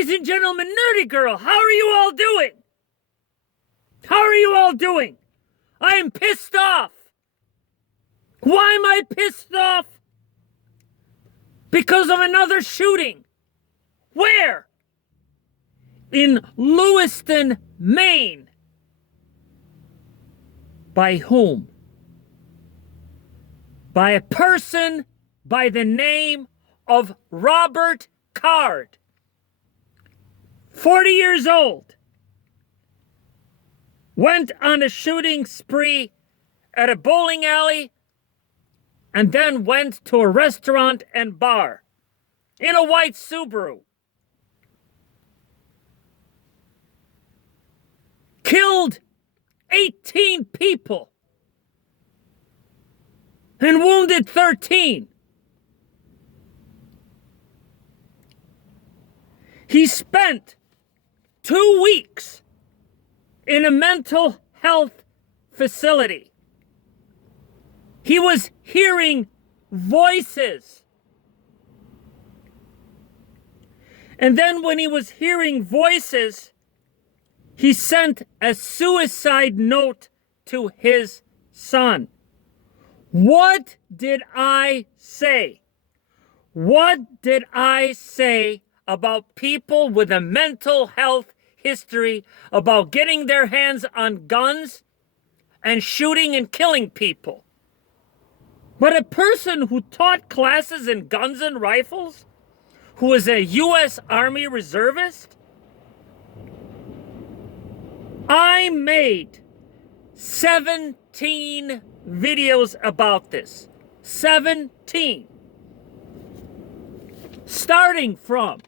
Ladies and gentlemen, Nerdy Girl, how are you all doing? How are you all doing? I am pissed off. Why am I pissed off? Because of another shooting. Where? In Lewiston, Maine. By whom? By a person by the name of Robert Card. 40 years old. Went on a shooting spree at a bowling alley and then went to a restaurant and bar in a white Subaru. Killed 18 people and wounded 13. He spent 2 weeks in a mental health facility. He was hearing voices. And then when he was hearing voices, he sent a suicide note to his son. What did I say? What did I say about people with a mental health history, about getting their hands on guns and shooting and killing people? But a person who taught classes in guns and rifles, who was a U.S. Army reservist, I made 17 videos about this. 17. Starting from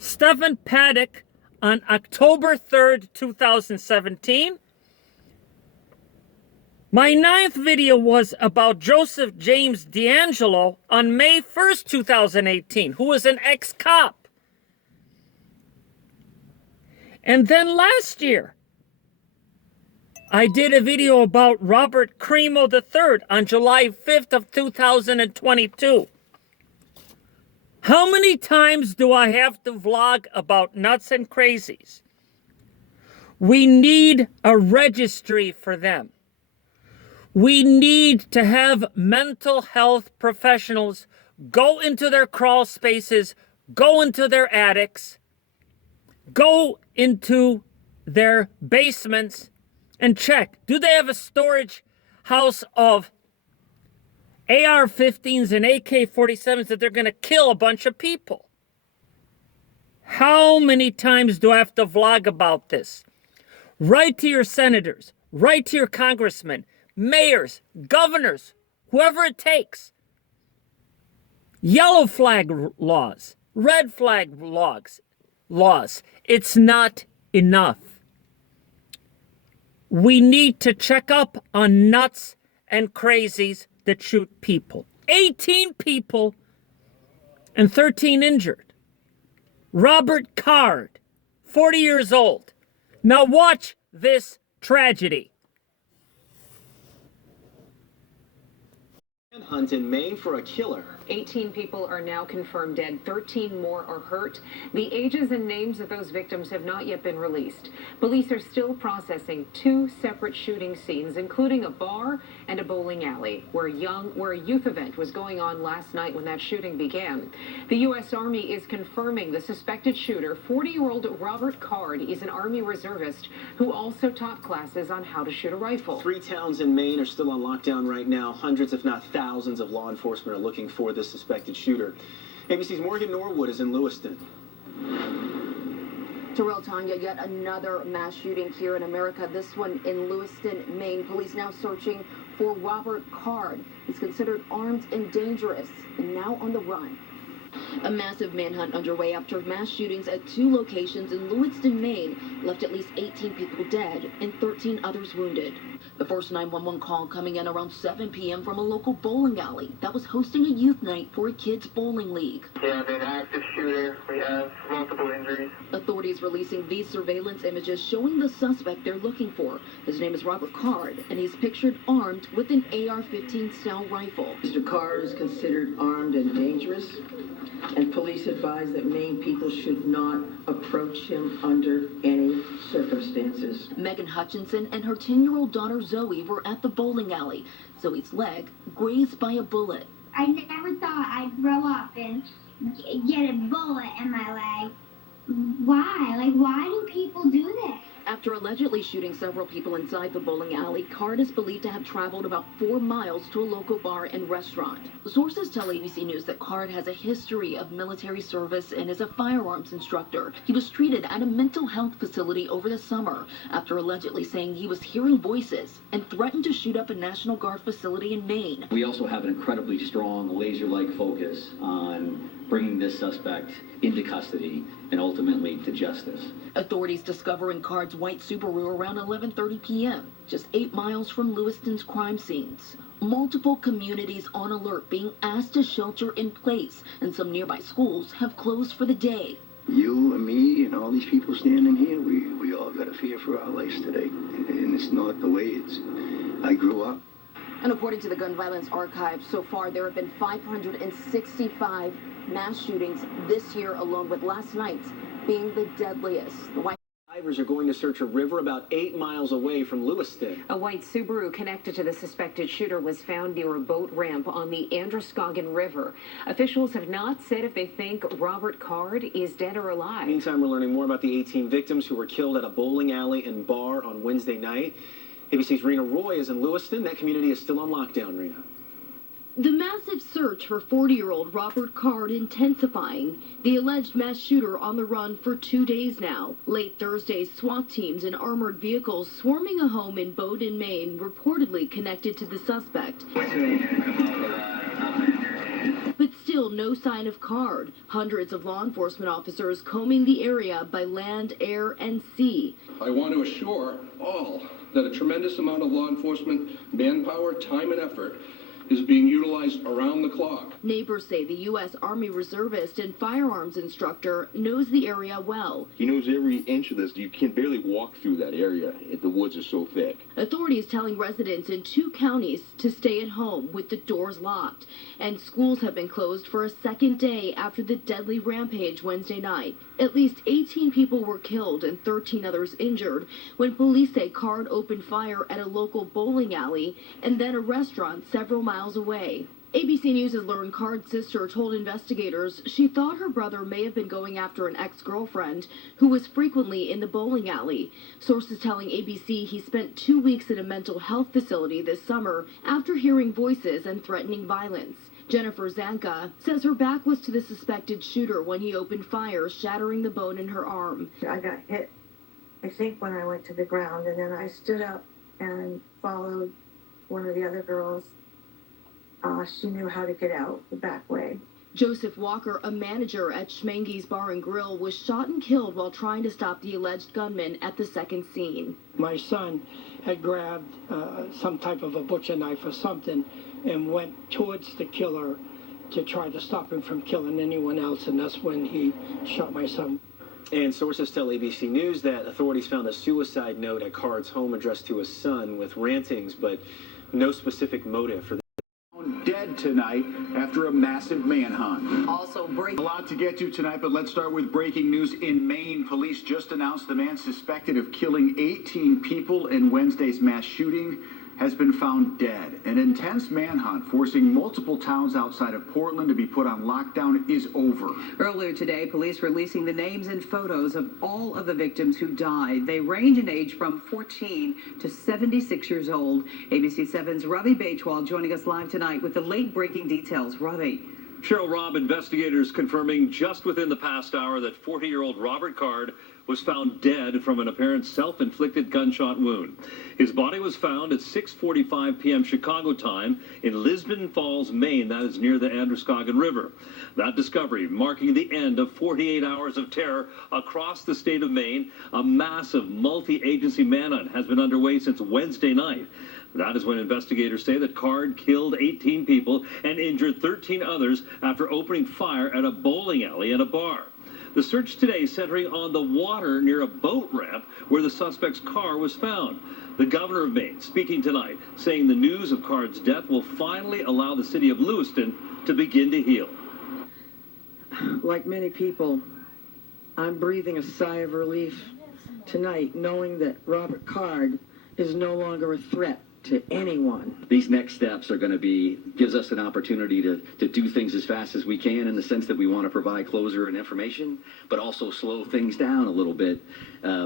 Stephen Paddock on October 3rd, 2017. My 9th video was about Joseph James D'Angelo on May 1st, 2018, who was an ex-cop. And then last year, I did a video about Robert Cremo III on July 5th of 2022. How many times do I have to vlog about nuts and crazies? We need a registry for them. We need to have mental health professionals go into their crawl spaces, go into their attics, go into their basements and check. Do they have a storage house of AR-15s and AK-47s that they're going to kill a bunch of people? How many times do I have to vlog about this? Write to your senators, write to your congressmen, mayors, governors, whoever it takes. Yellow flag laws, red flag laws. It's not enough. We need to check up on nuts and crazies that shoot people. 18 people and 13 injured. Robert Card, 40 years old. Now watch this tragedy. Hunt in Maine for a killer. 18 people are now confirmed dead. 13 more are hurt. The ages and names of those victims have not yet been released. Police are still processing 2 separate shooting scenes, including a bar and a bowling alley, where a youth event was going on last night when that shooting began. The U.S. Army is confirming the suspected shooter, 40-year-old Robert Card, is an Army reservist who also taught classes on how to shoot a rifle. 3 towns in Maine are still on lockdown right now. Hundreds, if not thousands, of law enforcement are looking for the suspected shooter. ABC's Morgan Norwood is in Lewiston. Terrell, Tanya, yet another mass shooting here in America. This one in Lewiston, Maine. Police now searching for Robert Card. He's considered armed and dangerous and now on the run. A massive manhunt underway after mass shootings at 2 locations in Lewiston, Maine left at least 18 people dead and 13 others wounded. The first 911 call coming in around 7 p.m. from a local bowling alley that was hosting a youth night for a kids' bowling league. We have an active shooter. We have multiple injuries. Authorities releasing these surveillance images showing the suspect they're looking for. His name is Robert Card, and he's pictured armed with an AR-15 style rifle. Mr. Card is considered armed and dangerous, and police Police advise that Maine people should not approach him under any circumstances. Megan Hutchinson and her 10-year-old daughter Zoe were at the bowling alley. Zoe's leg grazed by a bullet. I never thought I'd grow up and get a bullet in my leg. Why? Like, why do people do this? After allegedly shooting several people inside the bowling alley, Card is believed to have traveled about 4 miles to a local bar and restaurant. Sources tell ABC News that Card has a history of military service and is a firearms instructor. He was treated at a mental health facility over the summer after allegedly saying he was hearing voices and threatened to shoot up a National Guard facility in Maine. We also have an incredibly strong laser-like focus on bringing this suspect into custody and ultimately to justice. Authorities discovering Card's white Subaru around 11:30 p.m., just 8 miles from Lewiston's crime scenes. Multiple communities on alert being asked to shelter in place, and some nearby schools have closed for the day. You and me and all these people standing here, we all got a fear for our lives today. And it's not the way I grew up. And according to the Gun Violence Archive, so far there have been 565 mass shootings this year alone, with last night's being the deadliest. Divers are going to search a river about 8 miles away from Lewiston. A white Subaru connected to the suspected shooter was found near a boat ramp on the Androscoggin River. Officials have not said if they think Robert Card is dead or alive. Meantime, we're learning more about the 18 victims who were killed at a bowling alley and bar on Wednesday night. ABC's Rena Roy is in Lewiston. That community is still on lockdown, Rena. The massive search for 40-year-old Robert Card intensifying. The alleged mass shooter on the run for 2 days now. Late Thursday, SWAT teams and armored vehicles swarming a home in Bowdoin, Maine, reportedly connected to the suspect. But still no sign of Card. Hundreds of law enforcement officers combing the area by land, air, and sea. I want to assure all that a tremendous amount of law enforcement manpower, time, and effort is being utilized around the clock. Neighbors say the U.S. Army reservist and firearms instructor knows the area well. He knows every inch of this. You can barely walk through that area. The woods are so thick. Authorities telling residents in 2 counties to stay at home with the doors locked. And schools have been closed for a second day after the deadly rampage Wednesday night. At least 18 people were killed and 13 others injured when police say Card opened fire at a local bowling alley and then a restaurant several miles away. ABC News has learned Card's sister told investigators she thought her brother may have been going after an ex-girlfriend who was frequently in the bowling alley. Sources telling ABC he spent 2 weeks at a mental health facility this summer after hearing voices and threatening violence. Jennifer Zanka says her back was to the suspected shooter when he opened fire, shattering the bone in her arm. I got hit, I think, when I went to the ground, and then I stood up and followed one of the other girls. She knew how to get out the back way. Joseph Walker, a manager at Schmange's Bar and Grill, was shot and killed while trying to stop the alleged gunman at the second scene. My son had grabbed some type of a butcher knife or something and went towards the killer to try to stop him from killing anyone else, and that's when he shot my son. And sources tell ABC News that authorities found a suicide note at Card's home addressed to his son with rantings, but no specific motive for the dead tonight after a massive manhunt. Also A lot to get to tonight, but let's start with breaking news in Maine. Police just announced the man suspected of killing 18 people in Wednesday's mass shooting has been found dead. An intense manhunt forcing multiple towns outside of Portland to be put on lockdown is over. Earlier today, police releasing the names and photos of all of the victims who died. They range in age from 14 to 76 years old. ABC 7's Ravi Baitwal joining us live tonight with the late-breaking details. Ravi. Cheryl Robb, investigators confirming just within the past hour that 40-year-old Robert Card was found dead from an apparent self-inflicted gunshot wound. His body was found at 6:45 p.m. Chicago time in Lisbon Falls, Maine. That is near the Androscoggin River. That discovery marking the end of 48 hours of terror across the state of Maine. A massive multi-agency manhunt has been underway since Wednesday night. That is when investigators say that Card killed 18 people and injured 13 others after opening fire at a bowling alley and a bar. The search today centering on the water near a boat ramp where the suspect's car was found. The governor of Maine speaking tonight, saying the news of Card's death will finally allow the city of Lewiston to begin to heal. like many people, I'm breathing a sigh of relief tonight knowing that Robert Card is no longer a threat to anyone. These next steps are going to gives us an opportunity to do things as fast as we can, in the sense that we want to provide closure and information, but also slow things down a little bit,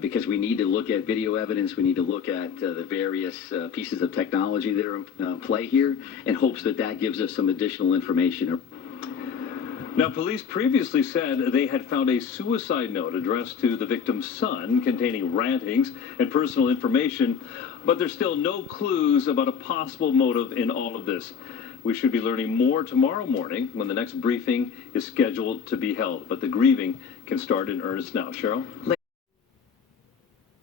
because we need to look at video evidence. We need to look at the various pieces of technology that are in play here, in hopes that that gives us some additional information. Now, police previously said they had found a suicide note addressed to the victim's son containing rantings and personal information, but there's still no clues about a possible motive in all of this. We should be learning more tomorrow morning when the next briefing is scheduled to be held, but the grieving can start in earnest now. Cheryl?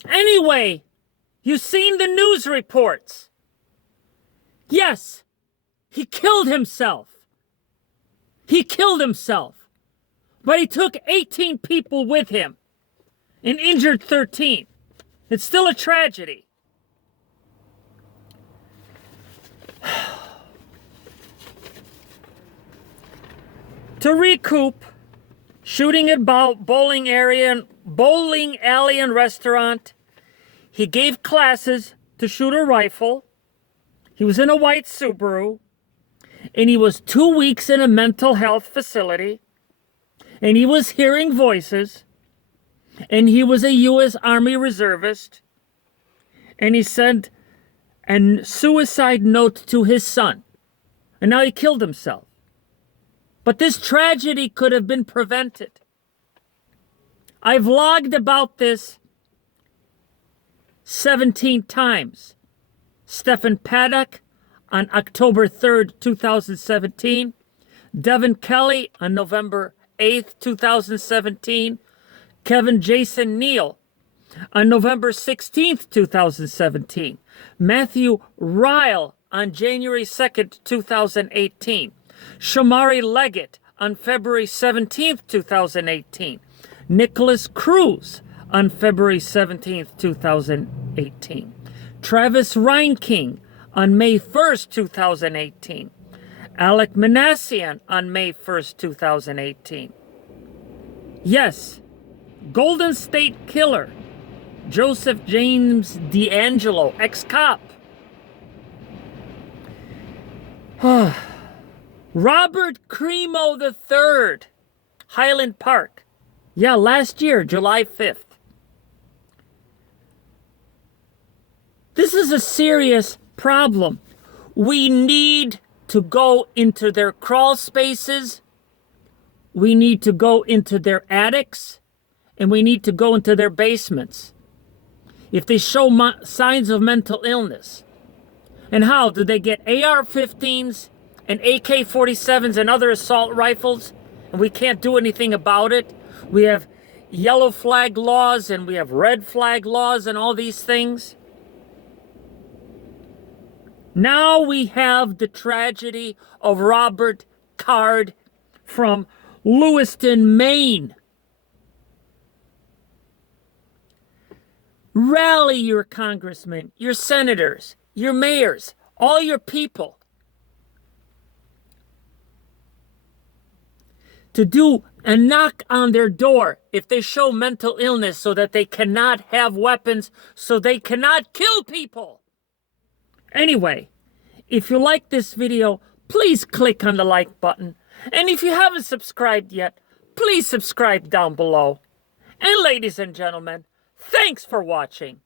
Anyway, you've seen the news reports. Yes, he killed himself. He killed himself, but he took 18 people with him and injured 13. It's still a tragedy. To recoup, shooting at bowling alley and restaurant. He gave classes to shoot a rifle. He was in a white Subaru. And he was 2 weeks in a mental health facility, and he was hearing voices, and he was a U.S. Army reservist, and he sent a suicide note to his son, and now he killed himself. But this tragedy could have been prevented. I vlogged about this 17 times. Stephen Paddock on October 3rd, 2017. Devin Kelly on November 8th, 2017. Kevin Jason Neal on November 16th, 2017. Matthew Ryle on January 2nd, 2018. Shamari Leggett on February 17th, 2018. Nicholas Cruz on February 17th, 2018. Travis Reinking on May 1st, 2018. Alec Manassian on May 1st, 2018. Yes, Golden State Killer, Joseph James D'Angelo, ex-cop. Robert Cremo III, Highland Park. Yeah, last year, July 5th. This is a serious problem. We need to go into their crawl spaces. We need to go into their attics. And we need to go into their basements. If they show signs of mental illness. And how? Do they get AR-15s and AK-47s and other assault rifles? And we can't do anything about it? We have yellow flag laws and we have red flag laws and all these things. Now we have the tragedy of Robert Card from Lewiston, Maine. Rally your congressmen, your senators, your mayors, all your people to do a knock on their door if they show mental illness, so that they cannot have weapons, so they cannot kill people. Anyway, if you like this video, please click on the like button. And if you haven't subscribed yet, please subscribe down below. And ladies and gentlemen, thanks for watching.